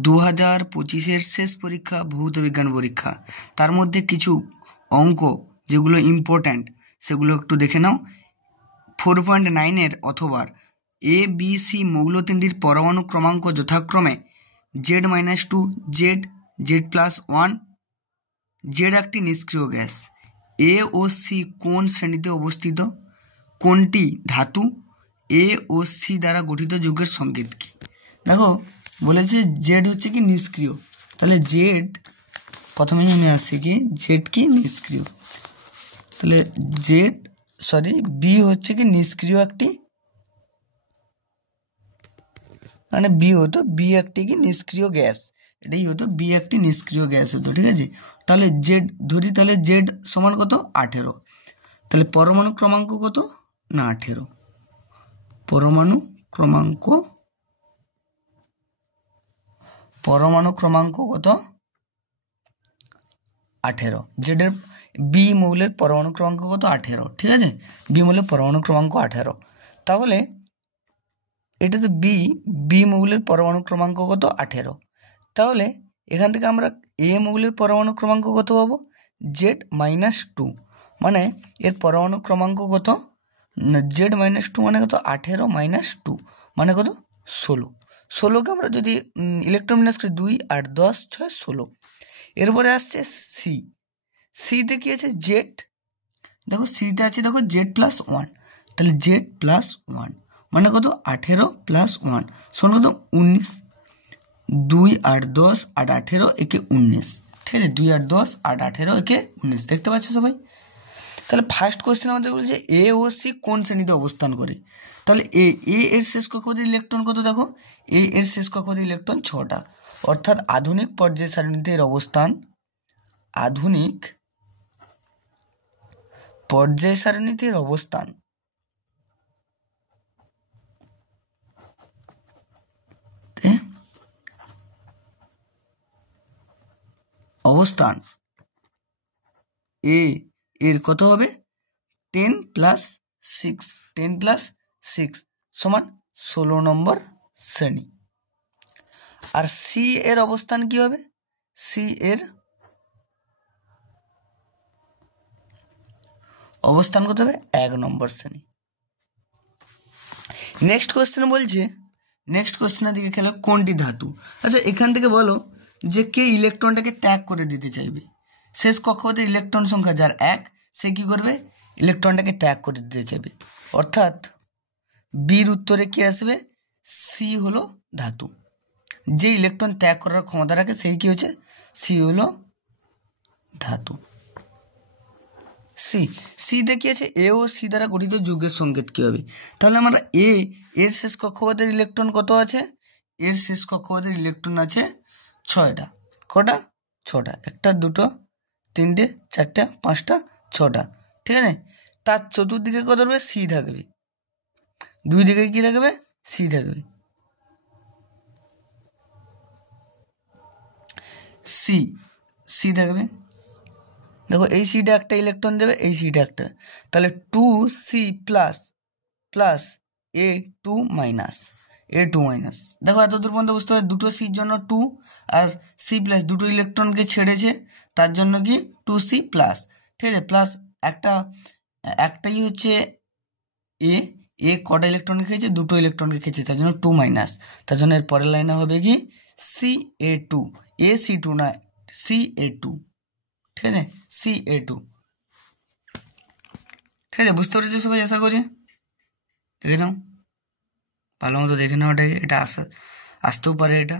2025-এর শেষ পরীক্ষা ভৌত বিজ্ঞান পরীক্ষা, তার মধ্যে কিছু অঙ্ক যেগুলো ইম্পর্ট্যান্ট সেগুলো একটু দেখে নাও। 4.9-এর অথবা ABC মৌলতিনটির পরমাণু ক্রমাঙ্ক যথাক্রমে Z-2, Z, Z+1। Z একটি নিষ্ক্রিয় গ্যাস। A ও C কোন শ্রেণীতে অবস্থিত? কোনটি ধাতু? A ও C দ্বারা গঠিত যৌগের সংকেত কি? দেখো বলেছে জেড হচ্ছে কি নিষ্ক্রিয়, তাহলে জেড প্রথমেই আমি আসছি কি জেড কি নিষ্ক্রিয়, তাহলে বি হচ্ছে কি নিষ্ক্রিয় একটি, মানে বি হতো বি একটি কি নিষ্ক্রিয় গ্যাস, এটাই হতো বি একটি নিষ্ক্রিয় গ্যাস হতো, ঠিক আছে। তাহলে জেড ধরি, তাহলে জেড সমান কত 18, তাহলে পরমাণু ক্রমাঙ্ক কত না 18, পরমাণু ক্রমাঙ্ক কত 18। জেডের বি মৌলের পরমাণু ক্রমাঙ্ক কত 18, ঠিক আছে, বি মৌলের পরমাণু ক্রমাঙ্ক 18। তাহলে এটা তো বি মৌলের পরমাণু ক্রমাঙ্ক কত 18, তাহলে এখান থেকে আমরা এ মৌলের পরমাণু ক্রমাঙ্ক কত পাবো Z-2, মানে এর পরমাণু ক্রমাঙ্ক কত Z-2 মানে কত 18 - 2 মানে কত 16। 16কে আমরা যদি ইলেকট্রন বিন্যাস করি 2, 8, 10, 6, 16। এরপরে আসছে সিতে কি আছে জেড, দেখো সিতে আছে দেখো Z+1, তাহলে Z+1 মানে কত 18 + 1 সমান কত 19, 2, 8, 10, 8, 18 একে 19, ঠিক আছে, 2, 8, 10, 8, 18 একে 19, দেখতে পাচ্ছ সবাই। তাহলে ফার্স্ট কোয়েশ্চেন আমাদের বলছে এ ও সি কোন শ্রেণীতে অবস্থান করে, তাহলে এ এর শেষ কক্ষপথের ইলেকট্রন কত, দেখো এ এর শেষ কক্ষপথের ইলেকট্রন 6টা, অর্থাৎ আধুনিক পর্যায় সারণীতে এর অবস্থান, আধুনিক পর্যায় সারণীতে এর অবস্থান এ এর কত হবে 10 + 6 সমান 16 নম্বর শ্রেণী। আর সি এর অবস্থান কি হবে, সি এর অবস্থান কত হবে 1 নম্বর শ্রেণী। নেক্সট কোয়েশ্চেনের দিকে খেলো, কোনটি ধাতু? আচ্ছা এখান থেকে বলো যে কে ইলেকট্রনটাকে ত্যাগ করে দিতে চাইবে, শেষ কক্ষপথের ইলেকট্রন সংখ্যা যার 1 সে কি করবে ইলেকট্রনটাকে ত্যাগ করে দিতে চাইবে, অর্থাৎ বির উত্তরে কি আসবে সি হলো ধাতু, যে ইলেকট্রন ত্যাগ করার ক্ষমতা রাখে সেই কি হচ্ছে সি হলো ধাতু। সি দেখিয়েছে এ ও সি দ্বারা গঠিত যৌগের সংকেত কী হবে, তাহলে আমরা এর শেষ কক্ষপথের ইলেকট্রন কত আছে, এর শেষ কক্ষপথের ইলেকট্রন আছে 6টা, কটা 6টা, 1টা 2টো 3টে 4টে 5টা 6টা, ঠিক আছে। তার চতুর্দিকে কত থাকবে সি থাকবে, দুই দিকে কী থাকবে সি থাকবে, সি থাকবে, দেখো এই সিটা একটা ইলেকট্রন দেবে, এই সিটা একটা, তাহলে 2C+ A2-, দেখো এত দূর পর্যন্ত বুঝতে হবে, দুটো সির জন্য 2 আর C+, দুটো ইলেকট্রনকে ছেড়েছে তার জন্য কি 2C+, ঠিক আছে, প্লাস একটাই হচ্ছে এ কটা ইলেকট্রনকে খেয়েছে, দুটো ইলেকট্রনকে খেয়েছে তার জন্য 2-, তার জন্য এর পরের লাইনে হবে কি CA2, AC2 না CA2, ঠিক আছে CA2, ঠিক আছে, বুঝতে পেরেছি সবাই আশা করি। দেখে নাও ভালো মতো দেখে নাও, এটা আসতেও পারে এটা।